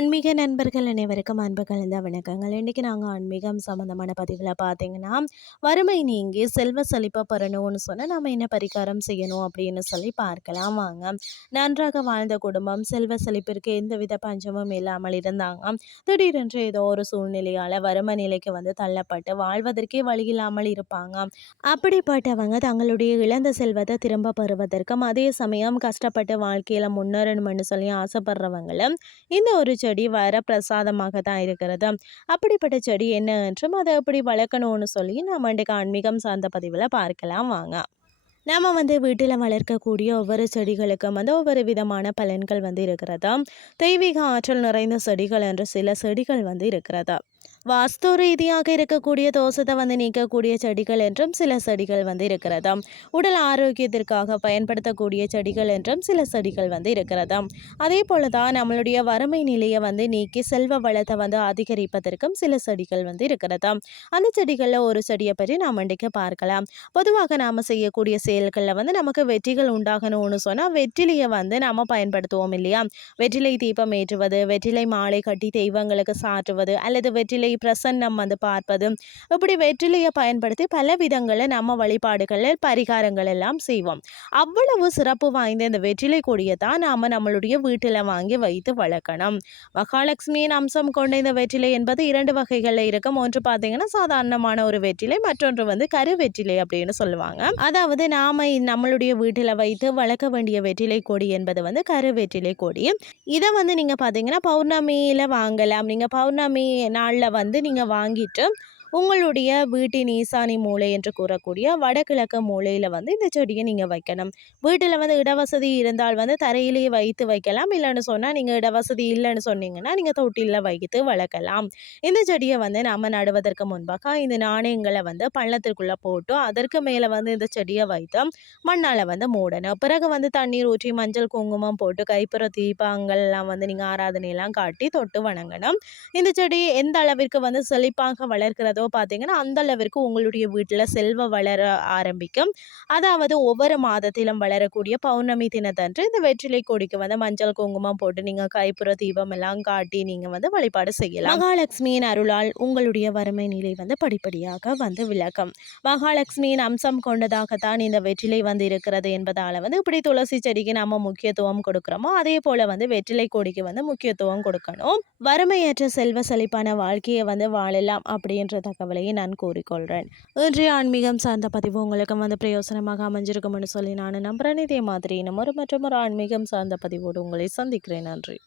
ஆன்மீக நண்பர்கள் அனைவருக்கும் அன்பு கலந்த வணக்கங்கள். இன்றைக்கி நாங்கள் ஆன்மீகம் சம்மந்தமான பதிவில் பார்த்தீங்கன்னா வறுமை நீங்கி செல்வ செழிப்பை பெறணும்னு சொன்னால் நம்ம என்ன பரிகாரம் செய்யணும் அப்படின்னு சொல்லி பார்க்கலாம் வாங்க. நன்றாக வாழ்ந்த குடும்பம் செல்வ செழிப்பிற்கு எந்தவித பஞ்சமும் இல்லாமல் இருந்தாங்க. திடீரென்று ஏதோ ஒரு சூழ்நிலையால் வறுமை நிலைக்கு வந்து தள்ளப்பட்டு வாழ்வதற்கே வழி இல்லாமல் இருப்பாங்க. அப்படிப்பட்டவங்க தங்களுடைய இழந்த செல்வத்தை திரும்ப பெறுவதற்கும் அதே சமயம் கஷ்டப்பட்டு வாழ்க்கையில் முன்னேறணும்னு சொல்லி ஆசைப்படுறவங்களும் இந்த ஒரு செடி வர பிரசாதமாக தான் இருக்கிறது. அப்படிப்பட்ட செடி என்ன என்றும் அதை எப்படி வளர்க்கணும்னு சொல்லி நம்ம இன்றைக்கு ஆன்மீகம் சார்ந்த பதிவில் பார்க்கலாம். வாங்க. நம்ம வந்து வீட்டில் வளர்க்கக்கூடிய ஒவ்வொரு செடிகளுக்கும் வந்து ஒவ்வொரு விதமான பலன்கள் வந்து இருக்கிறதா. தெய்வீக ஆற்றல் நிறைந்த செடிகள் என்று சில செடிகள் வந்து இருக்கிறதா. வாஸ்து ரீதியாக இருக்கக்கூடிய தோஷத்தை வந்து நீக்கக்கூடிய செடிகள் என்றும் சில செடிகள் வந்து இருக்கிறது உடல் ஆரோக்கியத்திற்காக பயன்படுத்தக்கூடிய செடிகள் என்றும் சில செடிகள் வந்து இருக்கிறது அதே போல தான் நம்மளுடைய வறுமை நிலையை வந்து நீக்கி செல்வ வளத்தை வந்து அதிகரிப்பதற்கும் சில செடிகள் வந்து இருக்கிறது அந்த செடிகளில் ஒரு செடியை பற்றி நாம் இன்றைக்கு பார்க்கலாம். பொதுவாக நாம் செய்யக்கூடிய செயல்களில் வந்து நமக்கு வெற்றிகள் உண்டாகணும்னு சொன்னால் வெற்றிலையை வந்து நாம் பயன்படுத்துவோம் இல்லையா? வெற்றிலை தீபம் ஏற்றுவது வெற்றிலை மாலை கட்டி தெய்வங்களுக்கு சாற்றுவது அல்லது வெற்றிலை பிரசன்னம் வந்து பார்ப்பது இப்படி வெற்றிலையை பயன்படுத்தி பல விதங்களில் நம்ம வழிபாடுகளில் பரிகாரங்கள் எல்லாம் செய்வோம். அவ்வளவு சிறப்பு வாய்ந்த இந்த வெற்றிலை கொடியை தான் நாம் நம்மளுடைய வீட்டில் வாங்கி வைத்து வளர்க்கணும். மகாலட்சுமியின் அம்சம் கொண்ட இந்த வெற்றிலை என்பது இரண்டு வகைகளில் இருக்கும். ஒன்று பார்த்தீங்கன்னா சாதாரணமான ஒரு வெற்றிலை மற்றொன்று வந்து கரு வெற்றிலை அப்படின்னு சொல்லுவாங்க. அதாவது நாம நம்மளுடைய வீட்டில் வைத்து வளர்க்க வேண்டிய வெற்றிலை கொடி என்பது வந்து கரு வெற்றிலை கொடி. இதை வந்து நீங்கள் பார்த்தீங்கன்னா பௌர்ணமியில் வாங்கலாம். நீங்கள் பௌர்ணமி நாளில் வந்து நீங்கள் வாங்கிட்டு உங்களுடைய வீட்டின் ஈசானி மூலை என்று கூறக்கூடிய வடகிழக்கு மூலையில் வந்து இந்த செடியை நீங்கள் வைக்கணும். வீட்டில் வந்து இடவசதி இருந்தால் வந்து தரையிலேயே வைத்து வைக்கலாம். இல்லைன்னு சொன்னால் நீங்கள் இடவசதி இல்லைன்னு சொன்னீங்கன்னா நீங்கள் தொட்டிலில் வைத்து வளர்க்கலாம். இந்த செடியை வந்து நம்ம நடுவதற்கு முன்பாக இந்த நாணயங்களை வந்து பள்ளத்திற்குள்ளே போட்டு அதற்கு மேலே வந்து இந்த செடியை வைத்து மண்ணால் வந்து மூடணும். பிறகு வந்து தண்ணீர் ஊற்றி மஞ்சள் குங்குமம் போட்டு கைப்புற தீபங்கள்லாம் வந்து நீங்கள் ஆராதனையெல்லாம் காட்டி தொட்டு வணங்கணும். இந்த செடி எந்த அளவிற்கு வந்து செழிப்பாக வளர்க்கிறதோ வருதோ பார்த்தீங்கன்னா அந்த அளவிற்கு உங்களுடைய வீட்டில் செல்வம் வளர ஆரம்பிக்கும். அதாவது ஒவ்வொரு மாதத்திலும் வளரக்கூடிய பௌர்ணமி தினத்தன்று இந்த வெற்றிலை கொடிக்கு வந்து மஞ்சள் குங்குமம் போட்டு நீங்கள் கைப்புற தீபம் எல்லாம் காட்டி நீங்கள் வந்து வழிபாடு செய்யலாம். மகாலட்சுமியின் அருளால் உங்களுடைய வறுமை நிலை வந்து படிப்படியாக வந்து விளக்கம். மகாலட்சுமியின் அம்சம் கொண்டதாகத்தான் இந்த வெற்றிலை வந்து இருக்கிறது என்பதால் வந்து இப்படி துளசி செடிக்கு நம்ம முக்கியத்துவம் கொடுக்குறோமோ அதே போல் வந்து வெற்றிலை கொடிக்கு வந்து முக்கியத்துவம் கொடுக்கணும். வறுமையற்ற செல்வ செழிப்பான வாழ்க்கையை வந்து வாழலாம் அப்படின்றத தகவலையை நான் கூறிக்கொள்கிறேன் இன்றைய ஆன்மீகம் சார்ந்த பதிவு உங்களுக்கு வந்து பிரயோசனமாக அமைஞ்சிருக்கும்னு சொல்லி நான் நம்புகிறேன் இதே மாதிரி இன்னும் ஒரு மற்றும் ஒரு ஆன்மீகம் சார்ந்த பதிவோடு உங்களை சந்திக்கிறேன். நன்றி.